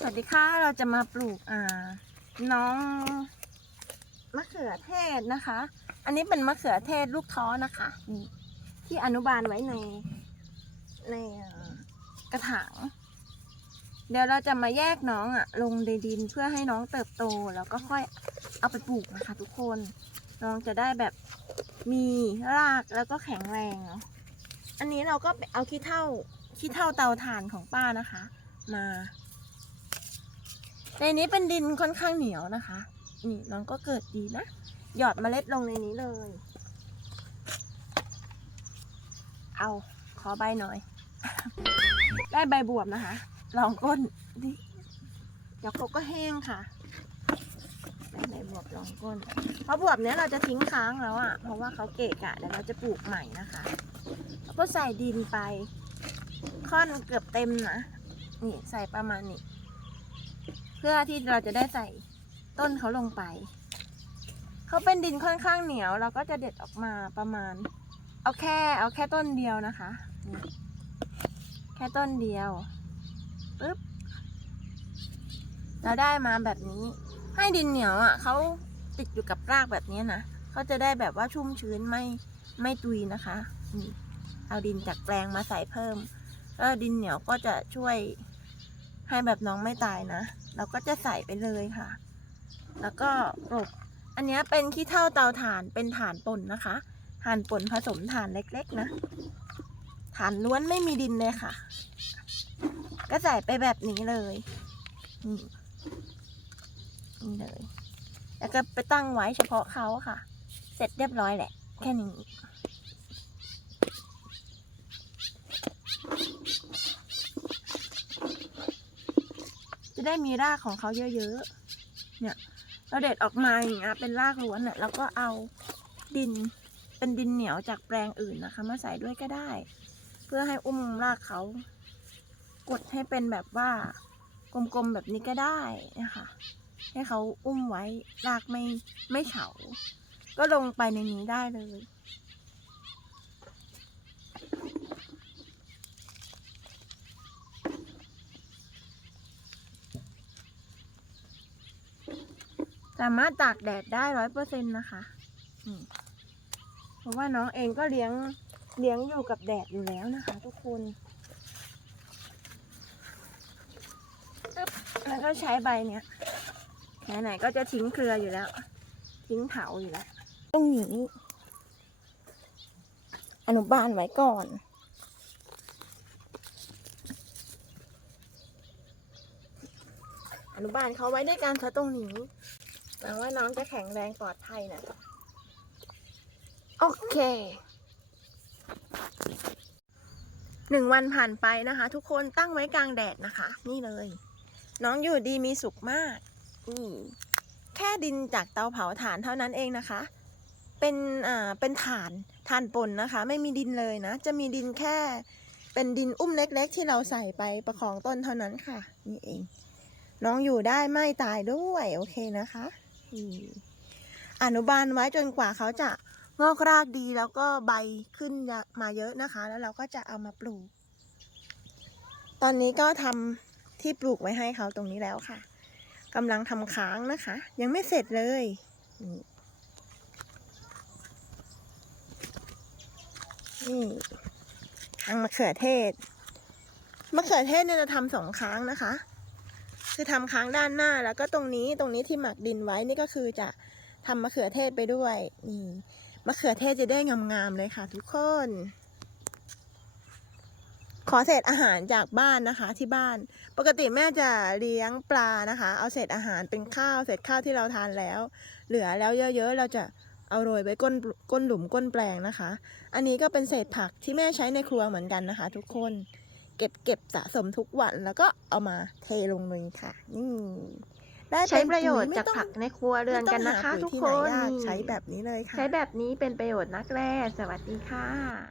สวัสดีค่ะ เราจะมาปลูกอ่า น้องมะเขือเทศนะคะ อันนี้เป็นมะเขือเทศลูกท้อนะคะที่อนุบาลไว้ในในกระถาง เดี๋ยวเราจะมาแยกน้องอะลงในดินเพื่อให้น้องเติบโตแล้วก็ค่อยเอาไปปลูกนะคะ ทุกคน น้องจะได้แบบมีรากแล้วก็แข็งแรงเนาะ อันนี้เราก็เอาขี้เถ้าขี้เถ้าเตาถ่านของป้านะคะ มา ในนี้เป็นดินค่อนข้างเหนียวนะคะ นี่น้องก็เกิดดีนะ หยอดเมล็ดลงในนี้เลย เอาขอใบหน่อย ได้ใบบวบนะคะ ลองก้นดิเดี๋ยวเขาก็แห้งค่ะได้ใบบวบลองก้น เพราะบวบเนี้ยเราจะทิ้งค้างแล้วอะ่ะ เพราะว่าเขาเกะกะเดี๋ยวเราจะปลูกใหม่นะคะแล้วก็ใส่ดินไป ค่อนเกือบเต็มนะ นี่ใส่ประมาณนี้ เพื่อที่เราจะได้ใส่ต้นเขาลงไป เขาเป็นดินค่อนข้างเหนียว เราก็จะเด็ดออกมาประมาณ เอาแค่เอาแค่ต้นเดียวนะคะ แค่ต้นเดียวปึ๊บเราได้มาแบบนี้ ให้ดินเหนียวอะเขาติดอยู่กับรากแบบนี้นะเขาจะได้แบบว่าชุ่มชื้นไม่ไม่ตุยนะคะเอาดินจากแปลงมาใส่เพิ่มแล้วดินเหนียวก็จะช่วย ให้แบบน้องไม่ตายนะ เราก็จะใส่ไปเลยค่ะ แล้วก็กลบอันนี้เป็นขี้เถ้าเตาถ่านเป็นถ่านป่นนะคะถ่านป่นผสมถ่านเล็กๆนะถ่านล้วนไม่มีดินเลยค่ะ ก็ใส่ไปแบบนี้เลยนี่นี่เลย แล้วก็ไปตั้งไว้เฉพาะเขาค่ะ เสร็จเรียบร้อยแหละ แค่นี้ ได้มีรากของเขาเยอะๆ เนี่ย เราเด็ดออกมาอย่างเงี้ยเป็นรากล้วนเนี่ยแล้วก็เอาดินเป็นดินเหนียวจากแปลงอื่นนะคะ มาใส่ด้วยก็ได้ เพื่อให้อุ้มรากเขากดให้เป็นแบบว่ากลมๆแบบนี้ก็ได้นะคะให้เขาอุ้มไว้รากไม่ไม่เฉา ก็ลงไปในนี้ได้เลย สามารถตากแดดได้ร้อยเปอร์เซ็นต์นะคะอืมเพราะว่าน้องเองก็เลี้ยงเลี้ยงอยู่กับแดดอยู่แล้วนะคะ ทุกคนอึ๊บแล้วก็ใช้ใบเนี้ยไหนๆก็จะทิ้งเครืออยู่แล้ว ทิ้งเถาอยู่แล้วตรงนี้อนุบาลไว้ก่อนอนุบาลเขาไว้ด้วยการซะตรงนี้ หวังว่าน้องจะแข็งแรงปลอดภัยนะ โอเค หนึ่งวันผ่านไปนะคะ ทุกคนตั้งไว้กลางแดดนะคะ นี่เลย น้องอยู่ดีมีสุขมากนี่แค่ดินจากเตาเผาถ่านเท่านั้นเองนะคะ เป็นอ่าเป็นถ่านถ่านป่นนะคะ ไม่มีดินเลยนะ จะมีดินแค่เป็นดินอุ้มเล็ก ๆ ที่เราใส่ไปประคองต้นเท่านั้นค่ะ นี่เอง น้องอยู่ได้ไม่ตายด้วย โอเคนะคะ อนุบาลไว้จนกว่าเขาจะงอกรากดีแล้วก็ใบขึ้นมาเยอะนะคะ แล้วเราก็จะเอามาปลูก ตอนนี้ก็ทำที่ปลูกไว้ให้เขาตรงนี้แล้วค่ะกำลังทำค้างนะคะ ยังไม่เสร็จเลยนี่นี่ค้างมะเขือเทศมะเขือเทศเนี่ยจะทำสองค้างนะคะ คือทำค้างด้านหน้าแล้วก็ตรงนี้ตรงนี้ที่หมักดินไว้นี่ก็คือจะทำมะเขือเทศไปด้วยนี่มะเขือเทศจะได้งามๆเลยค่ะ ทุกคน ขอเศษอาหารจากบ้านนะคะ ที่บ้าน ปกติแม่จะเลี้ยงปลานะคะ เอาเศษอาหารเป็นข้าวเศษข้าวที่เราทานแล้ว เหลือแล้วเยอะๆเราจะเอาโรยไว้ก้นก้นหลุมก้นแปลงนะคะ อันนี้ก็เป็นเศษผักที่แม่ใช้ในครัวเหมือนกันนะคะ ทุกคน เก็บเก็บสะสมทุกวันแล้วก็เอามาเทลงเลยค่ะนี่ได้ใช้เป็นประโยชน์ไม่จากต้องผักในครัวเรือนกันนะคะไม่ทุต้กองหาปุ๋ยที่คไหนยากใช้แบบนี้เลยค่ะ ใช้แบบนี้เป็นประโยชน์นักแร่สวัสดีค่ะ